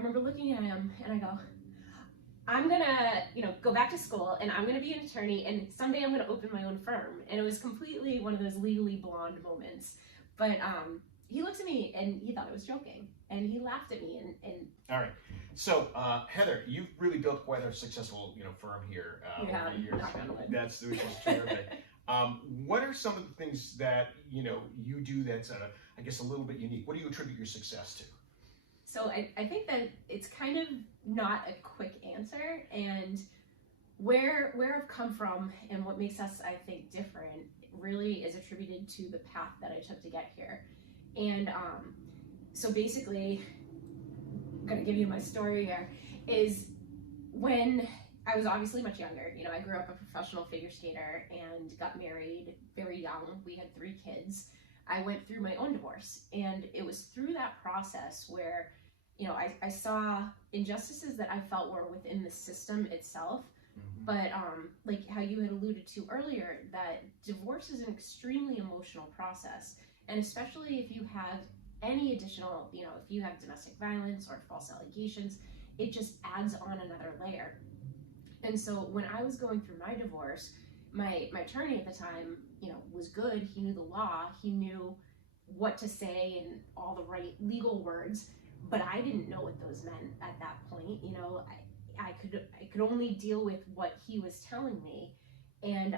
remember looking at him and I go, I'm gonna, go back to school and I'm gonna be an attorney and someday I'm gonna open my own firm. And it was completely one of those legally blonde moments. But he looked at me and he thought I was joking and he laughed at me and All right. So Heather, you've really built quite a successful, firm here over the years. That's which is terrific. What are some of the things that, you do that's, I guess, a little bit unique? What do you attribute your success to? So I think that it's kind of not a quick answer, and where I've come from and what makes us, I think, different really is attributed to the path that I took to get here. And so basically, I'm gonna give you my story here, is when I was obviously much younger. I grew up a professional figure skater and got married very young. We had 3 kids. I went through my own divorce, and it was through that process where I saw injustices that I felt were within the system itself. But like how you had alluded to earlier, that divorce is an extremely emotional process, and especially if you have any additional, if you have domestic violence or false allegations, it just adds on another layer. And so when I was going through my divorce, my attorney at the time, was good. He knew the law. He knew what to say and all the right legal words, but I didn't know what those meant at that point. I could only deal with what he was telling me, and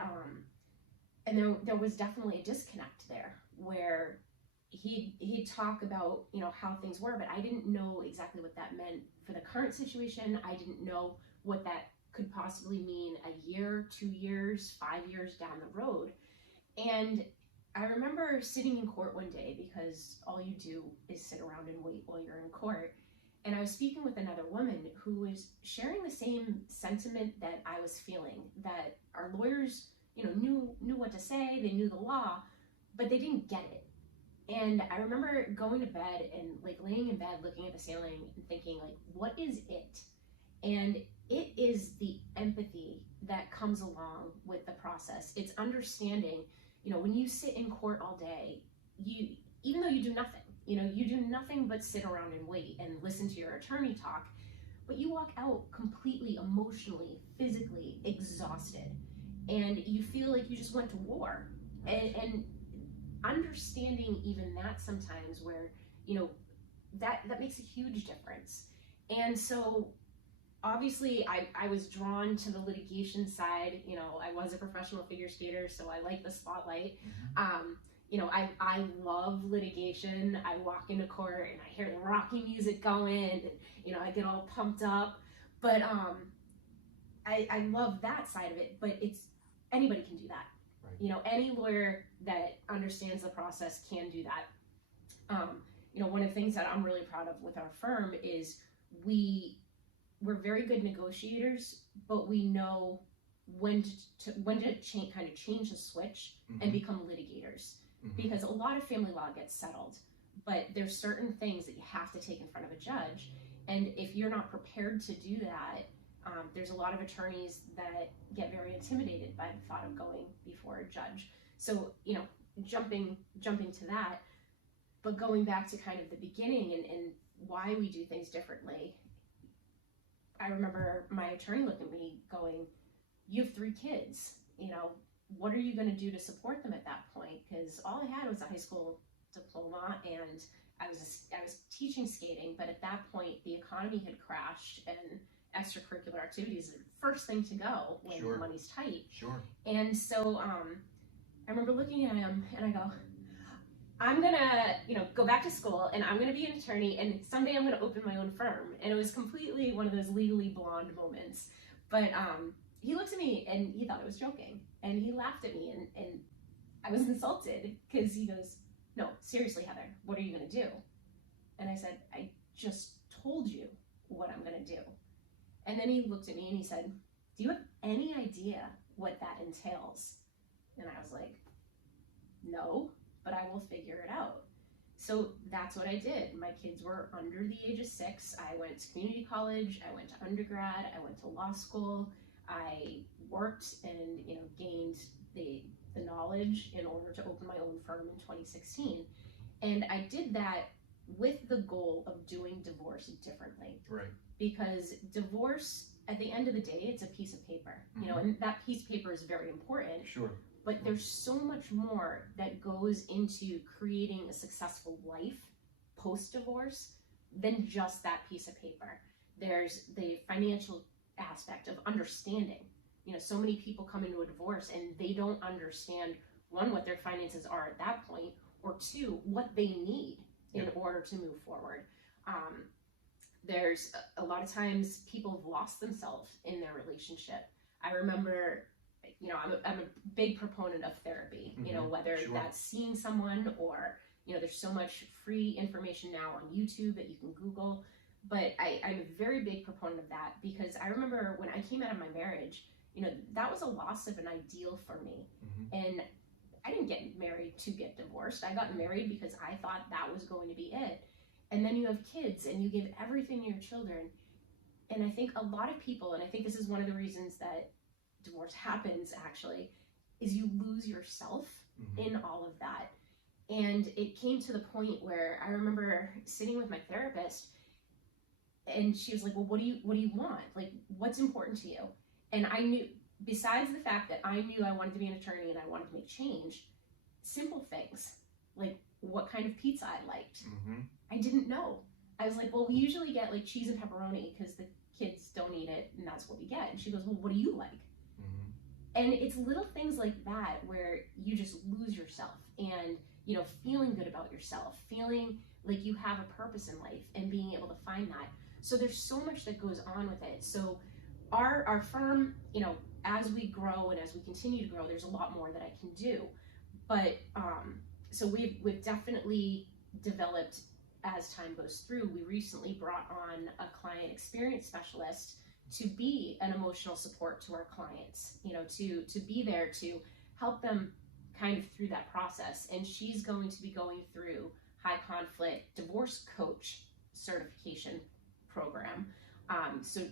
there was definitely a disconnect there where he'd talk about how things were, but I didn't know exactly what that meant for the current situation. I didn't know what that could possibly mean a year, 2 years, 5 years down the road. And I remember sitting in court one day, because all you do is sit around and wait while you're in court. And I was speaking with another woman who was sharing the same sentiment that I was feeling, that our lawyers, knew what to say, they knew the law, but they didn't get it. And I remember going to bed and laying in bed, looking at the ceiling and thinking, what is it? And it is the empathy that comes along with the process. It's understanding, when you sit in court all day, even though you do nothing, you do nothing but sit around and wait and listen to your attorney talk, but you walk out completely emotionally, physically exhausted, and you feel like you just went to war. And understanding even that sometimes, where, that makes a huge difference. And so obviously I was drawn to the litigation side. I was a professional figure skater, so I like the spotlight. I love litigation. I walk into court and I hear the Rocky music going, and I get all pumped up. But I love that side of it. But anybody can do that. Right. Any lawyer that understands the process can do that. One of the things that I'm really proud of with our firm is we're very good negotiators, but we know when to kind of change the switch and become litigators. Because a lot of family law gets settled, but there's certain things that you have to take in front of a judge. And if you're not prepared to do that, there's a lot of attorneys that get very intimidated by the thought of going before a judge. So, jumping to that, but going back to kind of the beginning and why we do things differently. I remember my attorney looking at me going, you have 3 kids, what are you going to do to support them at that point? Because all I had was a high school diploma, and I was teaching skating, but at that point the economy had crashed and extracurricular activities are the first thing to go when the money's tight. And so I remember looking at him and I go, I'm gonna, go back to school and I'm gonna be an attorney and someday I'm gonna open my own firm. And it was completely one of those legally blonde moments. But he looked at me and he thought I was joking, and he laughed at me, and I was insulted because he goes, no, seriously, Heather, what are you gonna do? And I said, I just told you what I'm gonna do. And then he looked at me and he said, do you have any idea what that entails? And I was like, no, but I will figure it out. So that's what I did. My kids were under the age of 6. I went to community college, I went to undergrad, I went to law school. I worked and gained the knowledge in order to open my own firm in 2016. And I did that with the goal of doing divorce differently. Right. Because divorce, at the end of the day, it's a piece of paper, you know, and that piece of paper is very important. Sure. But there's so much more that goes into creating a successful life post-divorce than just that piece of paper. There's the financial aspect of understanding. You know, so many people come into a divorce and they don't understand, one, what their finances are at that point, or two, what they need in order to move forward. There's a lot of times people have lost themselves in their relationship. I remember, you know, I'm a big proponent of therapy, you know, whether that's seeing someone or, you know, there's so much free information now on YouTube that you can Google. But I'm a very big proponent of that, because I remember when I came out of my marriage, you know, that was a loss of an ideal for me. And I didn't get married to get divorced. I got married because I thought that was going to be it. And then you have kids and you give everything to your children. And I think a lot of people, and I think this is one of the reasons that divorce happens actually, is you lose yourself in all of that. And it came to the point where I remember sitting with my therapist, and she was like, well, what do you want? Like, what's important to you? And I knew, besides the fact that I knew I wanted to be an attorney and I wanted to make change, simple things, like what kind of pizza I liked. I didn't know. I was like, well, we usually get like cheese and pepperoni because the kids don't eat it and that's what we get. And she goes, well, what do you like? And it's little things like that where you just lose yourself and, you know, feeling good about yourself, feeling like you have a purpose in life and being able to find that. So there's so much that goes on with it. So our firm, you know, as we grow and as we continue to grow, there's a lot more that I can do. But so we've definitely developed as time goes through. We recently brought on a client experience specialist to be an emotional support to our clients, you know, to be there to help them kind of through that process. And she's going to be going through high conflict divorce coach certification program. So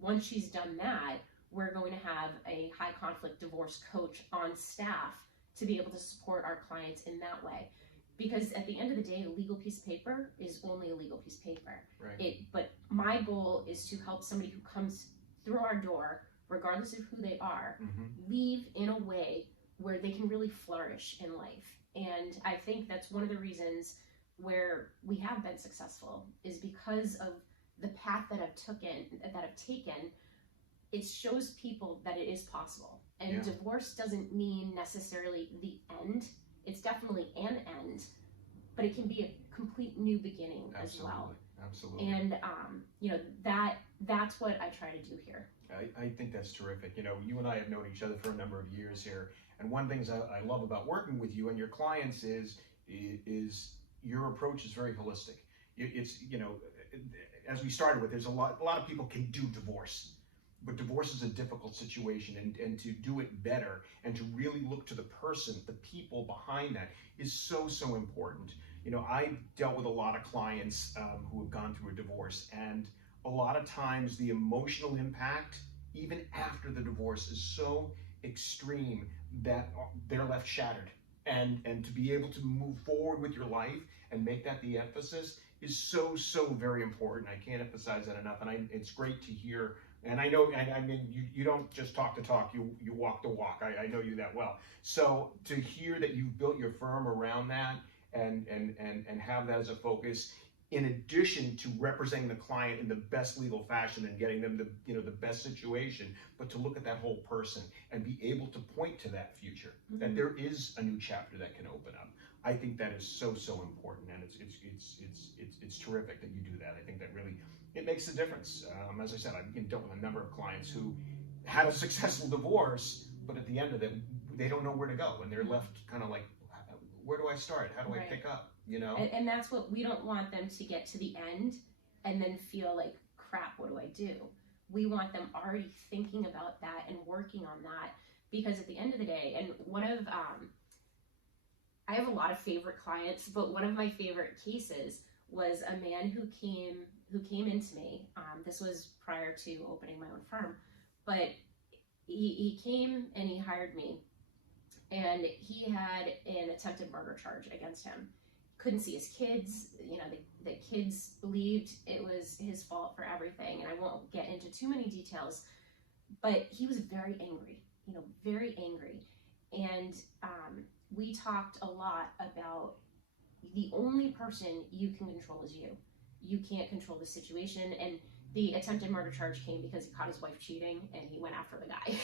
once she's done that, we're going to have a high conflict divorce coach on staff to be able to support our clients in that way. Because at the end of the day, a legal piece of paper is only a legal piece of paper. Right. But my goal is to help somebody who comes through our door, regardless of who they are, leave in a way where they can really flourish in life. And I think that's one of the reasons where we have been successful, is because of the path that I've taken. It shows people that it is possible. And divorce doesn't mean necessarily the end. It's definitely an end, but it can be a complete new beginning as well. Absolutely. And you know, that's what I try to do here. I think that's terrific. You know, you and I have known each other for a number of years here, and one of the things I love about working with you and your clients is your approach is very holistic. It's, you know, as we started with, there's a lot of people can do divorce. But divorce is a difficult situation, and to do it better and to really look to the person, the people behind that is so important. You know, I dealt with a lot of clients who have gone through a divorce, and a lot of times the emotional impact, even after the divorce, is so extreme that they're left shattered. And to be able to move forward with your life and make that the emphasis is so very important. I can't emphasize that enough, and it's great to hear. And I know, I mean, you don't just talk the talk, you walk the walk. I know you that well. So to hear that you've built your firm around that and have that as a focus, in addition to representing the client in the best legal fashion and getting them the best situation, but to look at that whole person and be able to point to that future, that there is a new chapter that can open up. I think that is so important, and it's terrific that you do that. I think that really, it makes a difference. As I said, I've dealt with a number of clients who had a successful divorce, but at the end of it, they don't know where to go, and they're left kind of like, where do I start? How do I pick up? You know? And that's what we don't want them to get to the end and then feel like, crap, what do I do? We want them already thinking about that and working on that, because at the end of the day, and I have a lot of favorite clients, but one of my favorite cases was a man who came into me. This was prior to opening my own firm, but he came and he hired me, and he had an attempted murder charge against him. couldn't see his kids. The kids believed it was his fault for everything, and I won't get into too many details, but he was very angry, very angry. And we talked a lot about the only person you can control is you. You can't control the situation. And the attempted murder charge came because he caught his wife cheating and he went after the guy.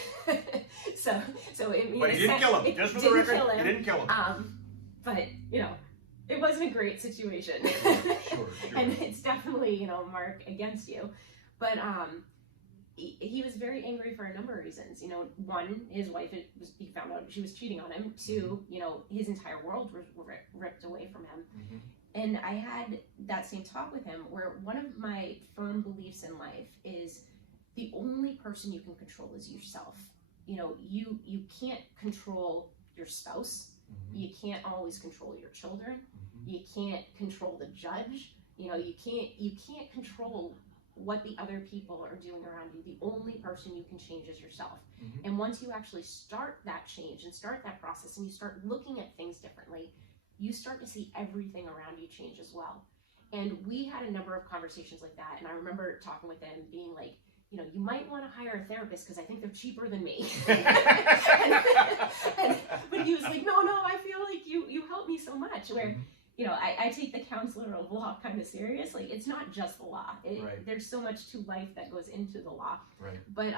But he didn't kill him. Just for the record, he didn't kill him. But it wasn't a great situation. Sure. And it's definitely, mark against you. But he was very angry for a number of reasons. One, his wife, he found out she was cheating on him. Two, his entire world was ripped away from him. Mm-hmm. And I had that same talk with him where one of my firm beliefs in life is the only person you can control is yourself. You can't control your spouse. Mm-hmm. You can't always control your children. Mm-hmm. You can't control the judge. You can't control what the other people are doing around you. The only person you can change is yourself. Mm-hmm. And once you actually start that change and start that process and you start looking at things differently, you start to see everything around you change as well. And we had a number of conversations like that. And I remember talking with him being like, you might want to hire a therapist because I think they're cheaper than me. But he was like, no, I feel like you help me so much. Where, mm-hmm. I take the counselor of law kind of serious. Like, it's not just the law. Right. There's so much to life that goes into the law. Right. But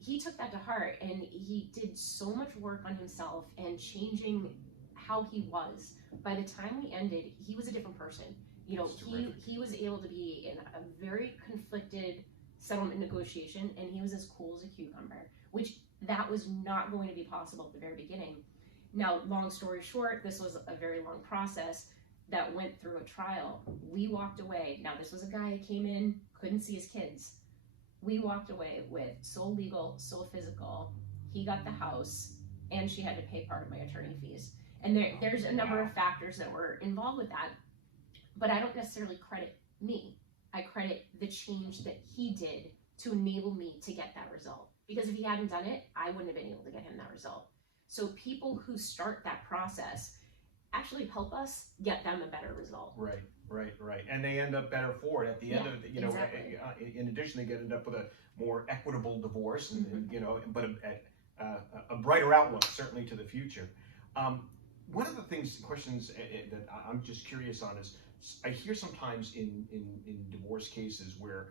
he took that to heart, and he did so much work on himself and changing how he was. By the time we ended, he was a different person. He was able to be in a very conflicted settlement negotiation, and he was as cool as a cucumber, which that was not going to be possible at the very beginning. Now, long story short, this was a very long process that went through a trial. We walked away. Now, this was a guy who came in, couldn't see his kids. We walked away with sole legal, sole physical. He got the house, and she had to pay part of my attorney fees. And there's a number of factors that were involved with that, but I don't necessarily credit me. I credit the change that he did to enable me to get that result. Because if he hadn't done it, I wouldn't have been able to get him that result. So people who start that process actually help us get them a better result. Right. And they end up better for it at the end of it. Exactly. In addition, they end up with a more equitable divorce, and Mm-hmm. but a brighter outlook certainly to the future. One of the questions that I'm just curious on is, I hear sometimes in divorce cases where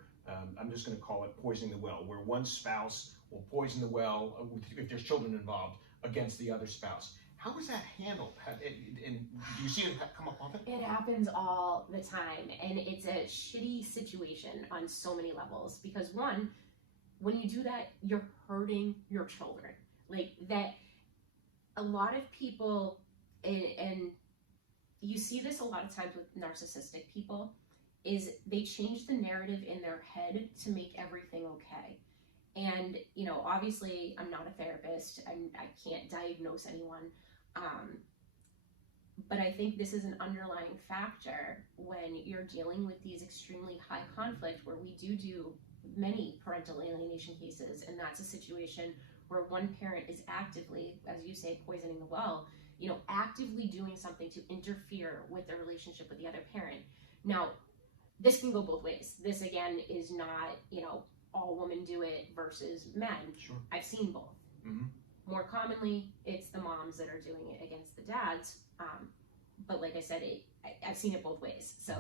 I'm just going to call it poisoning the well, where one spouse will poison the well if there's children involved against the other spouse. How is that handled? And do you see it come up often? It happens all the time, and it's a shitty situation on so many levels. Because one, when you do that, you're hurting your children. Like that, a lot of people, and you see this a lot of times with narcissistic people, is they change the narrative in their head to make everything okay. And, obviously I'm not a therapist. I can't diagnose anyone. But I think this is an underlying factor when you're dealing with these extremely high conflict, where we do many parental alienation cases. And that's a situation where one parent is actively, as you say, poisoning the well, actively doing something to interfere with the relationship with the other parent. Now, this can go both ways. This, again, is not, all women do it versus men. Sure. I've seen both. Mm-hmm. More commonly, it's the moms that are doing it against the dads. But like I said, I've seen it both ways. So,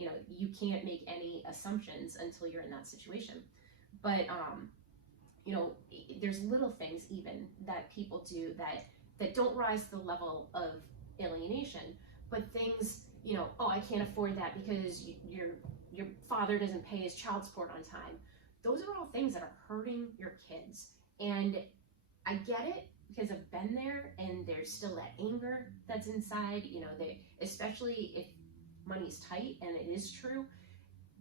Mm-hmm. You can't make any assumptions until you're in that situation. But, there's little things even that people do that don't rise to the level of alienation, but things, I can't afford that because your father doesn't pay his child support on time. Those are all things that are hurting your kids. And I get it because I've been there, and there's still that anger that's inside, especially if money's tight, and it is true.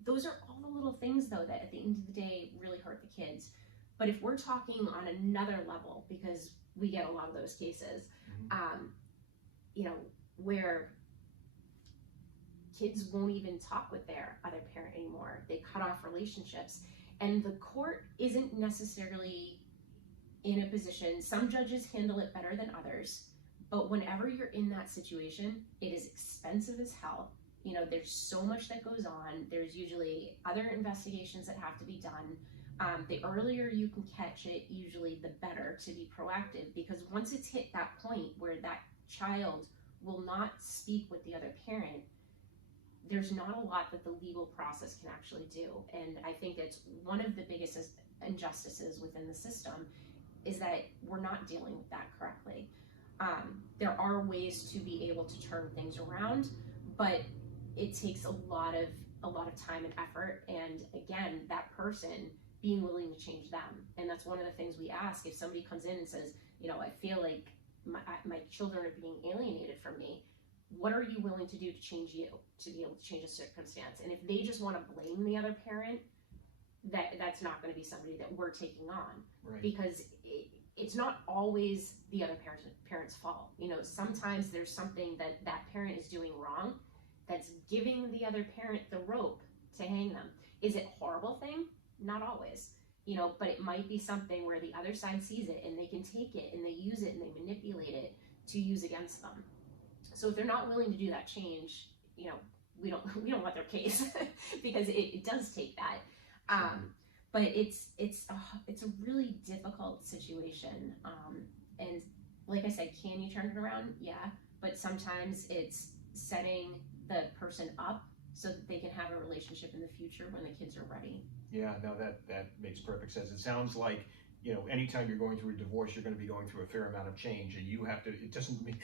Those are all the little things, though, that at the end of the day really hurt the kids. But if we're talking on another level, because we get a lot of those cases, where kids won't even talk with their other parent anymore. They cut off relationships. And the court isn't necessarily in a position, some judges handle it better than others, But whenever you're in that situation, it is expensive as hell. You know, there's so much that goes on. There's usually other investigations that have to be done. The earlier you can catch it, usually the better to be proactive, because once it's hit that point where that child will not speak with the other parent, there's not a lot that the legal process can actually do. And I think it's one of the biggest injustices within the system is that we're not dealing with that correctly. There are ways to be able to turn things around, but it takes a lot of time and effort, and again, that person being willing to change them. And that's one of the things we ask. If somebody comes in and says, you know, I feel like my children are being alienated from me, what are you willing to do to change you, to be able to change a circumstance? And if they just want to blame the other parent, that's not going to be somebody that we're taking on. Right. Because it's not always the other parent's fault. You know, sometimes there's something that parent is doing wrong that's giving the other parent the rope to hang them. Is it a horrible thing? Not always. You know, but it might be something where the other side sees it and they can take it and they use it and they manipulate it to use against them. So if they're not willing to do that change, you know, we don't want their case because it does take that. But it's a really difficult situation. And like I said, can you turn it around? Yeah. But sometimes it's setting the person up so that they can have a relationship in the future when the kids are ready. Yeah, no, that makes perfect sense. It sounds like, you know, anytime you're going through a divorce, you're going to be going through a fair amount of change, and you have to. It doesn't mean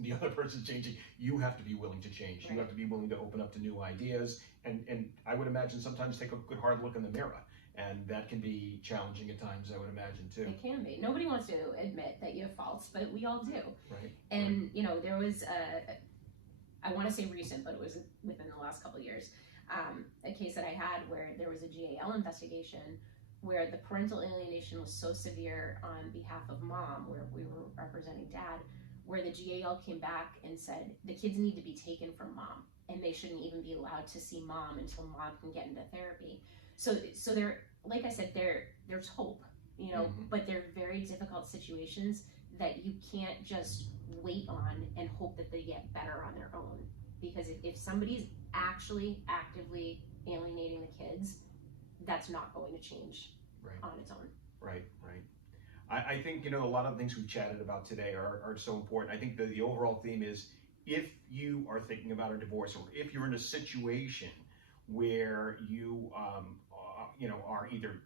the other person's changing. You have to be willing to change. Right. You have to be willing to open up to new ideas, and I would imagine sometimes take a good hard look in the mirror, and that can be challenging at times. I would imagine too. It can be. Nobody wants to admit that you have faults, but we all do. Right. And you know, there was I want to say recent, but it was within the last couple of years, a case that I had where there was a GAL investigation where the parental alienation was so severe on behalf of mom, where we were representing dad, where the GAL came back and said the kids need to be taken from mom and they shouldn't even be allowed to see mom until mom can get into therapy. So there, like I said, there's hope, you know, but they're very difficult situations that you can't just wait on and hope that they get better on their own. Because if somebody's actually actively alienating the kids, that's not going to change on its own. Right. I think, you know, a lot of the things we've chatted about today are so important. I think the overall theme is, if you are thinking about a divorce, or if you're in a situation where you are either,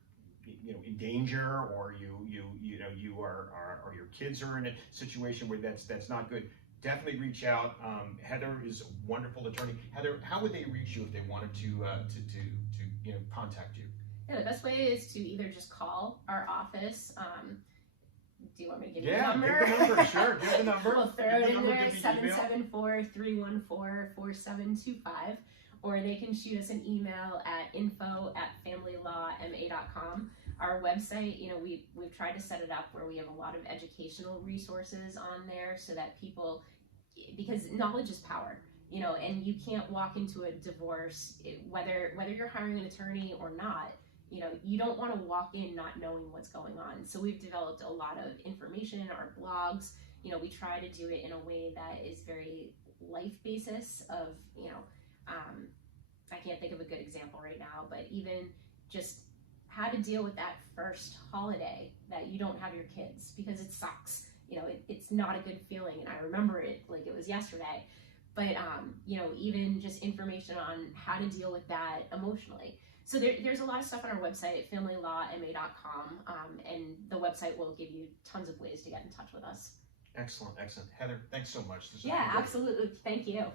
you know, in danger, or you are or your kids are in a situation where that's not good, definitely reach out. Heather is a wonderful attorney. Heather, how would they reach you if they wanted to you know, contact you? Yeah, the best way is to either just call our office. Do you want me to give you the number? Give the number, sure. Give the number. We'll throw it in there, 774-314-4725. Or they can shoot us an email at info@familylawma.com. Our website, you know, we've tried to set it up where we have a lot of educational resources on there so that people, because knowledge is power, you know, and you can't walk into a divorce, whether you're hiring an attorney or not, you know, you don't want to walk in not knowing what's going on. So we've developed a lot of information in our blogs. You know, we try to do it in a way that is very life basis of, you know, I can't think of a good example right now, but even just how to deal with that first holiday that you don't have your kids, because it sucks. You know, it's not a good feeling, and I remember it like it was yesterday. But, you know, even just information on how to deal with that emotionally. So there's a lot of stuff on our website, familylawma.com, and the website will give you tons of ways to get in touch with us. Excellent. Heather, thanks so much. Yeah, absolutely. Thank you.